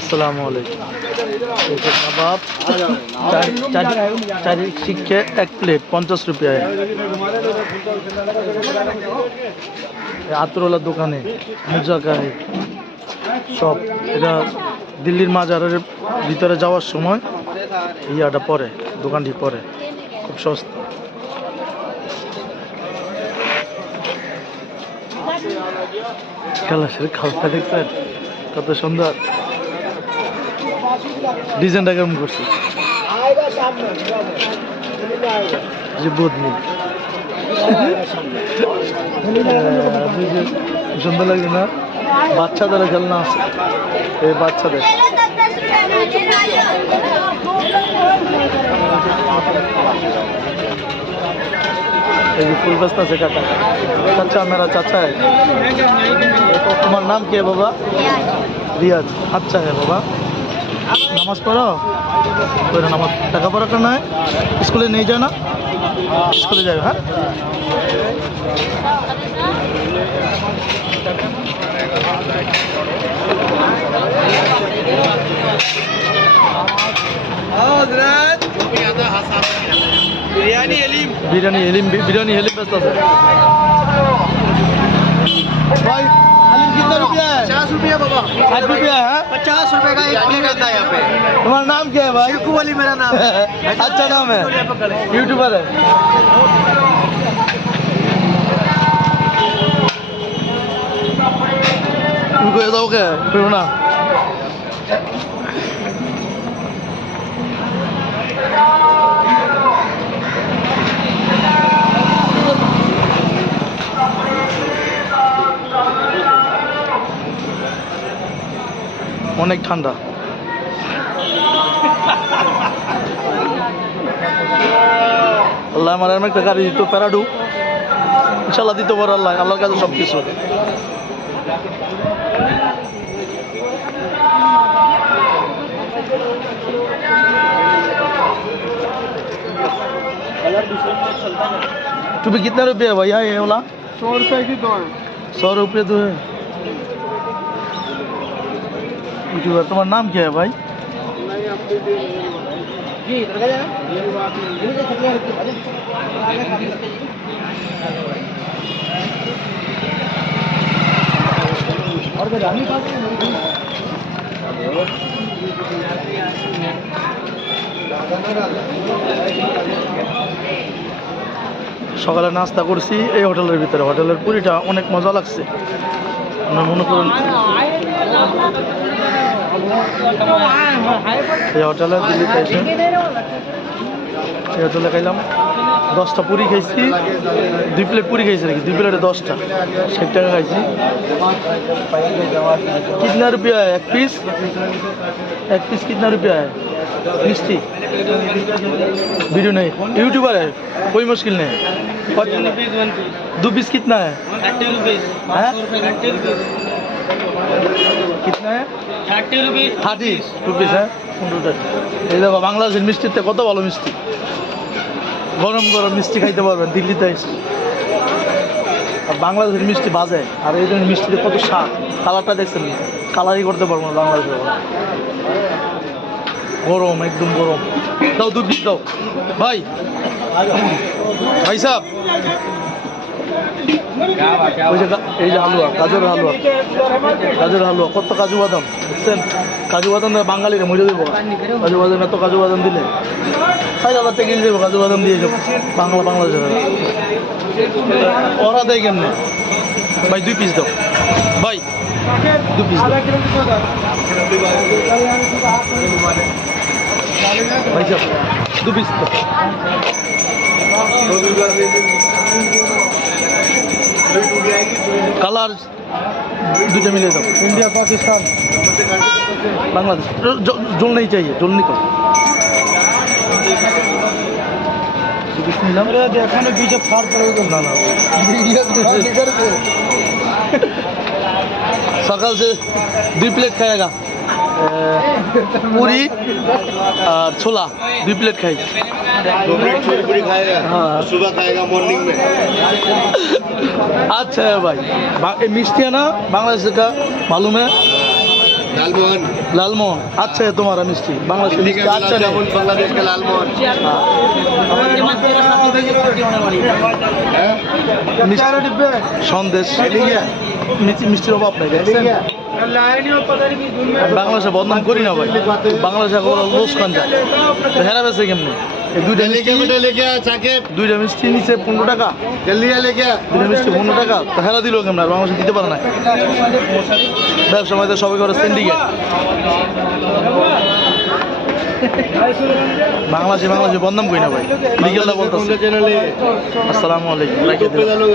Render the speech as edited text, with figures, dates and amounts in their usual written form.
अस्सलामु अलैकुम। कबाब चार सिक्के एक प्लेट 50 रुपया है। आतरওয়ালা দোকানে মুজাকায় সব এটা দিল্লির মাজারের ভিতরে যাওয়ার সময় ইয়াটা পরে দোকানটি পরে খুব সস্তা। কালাশের খাওয়া দেখছেন কত সুন্দর, ডিজাইনটা কেমন করছে যে বদলি সুন্দর লাগছে না? বাচ্চাদের খেলনা আছে, এই বাচ্চাদের এই যে ফুল बस्ता से काटा। चाचा मेरा चाचा है। तुम्हारा नाम क्या है बाबा? रियाज। अच्छा है बाबा। नमाज पढ़ो? कोई नमाज टाका पढ़ा करना है? स्कूले नहीं जाना? स्कूले जाओ। हाँ बिरयानी हलीम बेचता है भाई। हलीम कितना रुपया है? 50 रुपया बाबा। 60 रुपया है? 50 रुपये का एक प्लेट आता है यहाँ पे। तुम्हारा नाम क्या है भाई? शिकू अली मेरा नाम है। अच्छा नाम है, यूट्यूबर है। उनको ऐसा हो गया फिर ना অনেক ঠান্ডা। আল্লাহ আমার এমন একটা গাড়ি দিত প্যারাডু, ইনশাল্লাহ দিতে পারো আল্লাহ, আল্লাহর কাছে সব কিছু। टूपी कितना रुपया भैया ये वाला? 100 रुपये की दो है। 100 रुपये दो है। यूट्यूबर तुम्हारा नाम क्या है भाई? সকালে নাস্তা করছি এই হোটেলের ভিতরে। হোটেলের পুরিটা অনেক মজা লাগছে। আপনার মনে করুন এই হোটেলে দিল্লিতে এসে এই হোটেলে খাইলাম 10টা পুরি খাইছি, 2 প্লেট পুরি খাইছি নাকি, 2 প্লেটে 10টা 60 টাকা খাইছি। कितना रुपया है एक पीस? एक पीस कितना रुपया है? मिष्टी वीडियो नहीं, यूट्यूबर है, कोई मुश्किल नहीं। 2 पीस कितना है? 30 रुपीस। कितना है? 30 रुपीस। 30 रुपीस है। এই দেখো বাংলাদেশের মিষ্টিতে কত ভালো মিষ্টি, গরম গরম মিষ্টি খাইতে পারবেন দিল্লিতে এসে। আর বাংলাদেশের মিষ্টি বাজে, আর এই জন্য মিষ্টিতে কত স্বাদ। কালারটা দেখছেন, কালারই করতে পারবো না বাংলাদেশে। গরম একদম গরম। দাও 2 পিস দাও ভাই। ভাই সাহেব ওই যে এই যে হালুয়া, গাজরের হালুয়া, গাজরের হালুয়া, কত কাজু বাদাম দেখছেন। কাজু বাদাম বাঙালিরা মজা দেবো। কাজু বাদাম এত কাজু বাদাম দিলে 6000 টাকা কিনে দেবো কাজু বাদাম দিয়ে সব বাংলাদেশের ওরা দেয় কেমনে ভাই? 2 পিস দাও ভাই, 2 পিস দাও ভাই সাহেব, 2 পিস দাও। কালার দুটো মিলে দাও। इंडिया पाकिस्तान बांग्लादेश জল नहीं चाहिए, জল नहीं करो। এখানে बीच फाड़ करोगे ना ना सकाल से 2 प्लेट खाएगा पूरी और छोला 2 प्लेट खाई। 2 प्लेट छोले पूरी खाएगा। हाँ सुबह खाएगा मॉर्निंग में। अच्छा है भाई। मिष्टी है ना बांग्लादेश का मालूम है लालमोहन लालमोहन अच्छा है तुम्हारा मिस्टी बांग्लादेश दिल्ली मिस्टी का अच्छा गुलाब नहीं जामुन, बांग्लादेश का लालमोहन हैं? সন্দেশ মিষ্টির অভাব নাই দেখছেন বাংলাদেশে বদনাম করি না ভাই বাংলাদেশে এখন লোসকান যায় তো হেরা বেছে কেমনি এই দুইটা लेके মিষ্টি बेटा लेके आ साकिब দুইটা মিষ্টি নিচে 15 টাকা जल्दी आ लेके आ দুইটা মিষ্টি 15 টাকা তো হেরা দিল কেমন আর বাংলাদেশে দিতে পারে না ব্যবসা মাইতে সবাই করে সিন্ডিকেট বাংলাদেশে বদনাম করি না ভাই বিকেলটা বলতেছে चैनल আসসালামু আলাইকুম पे डालो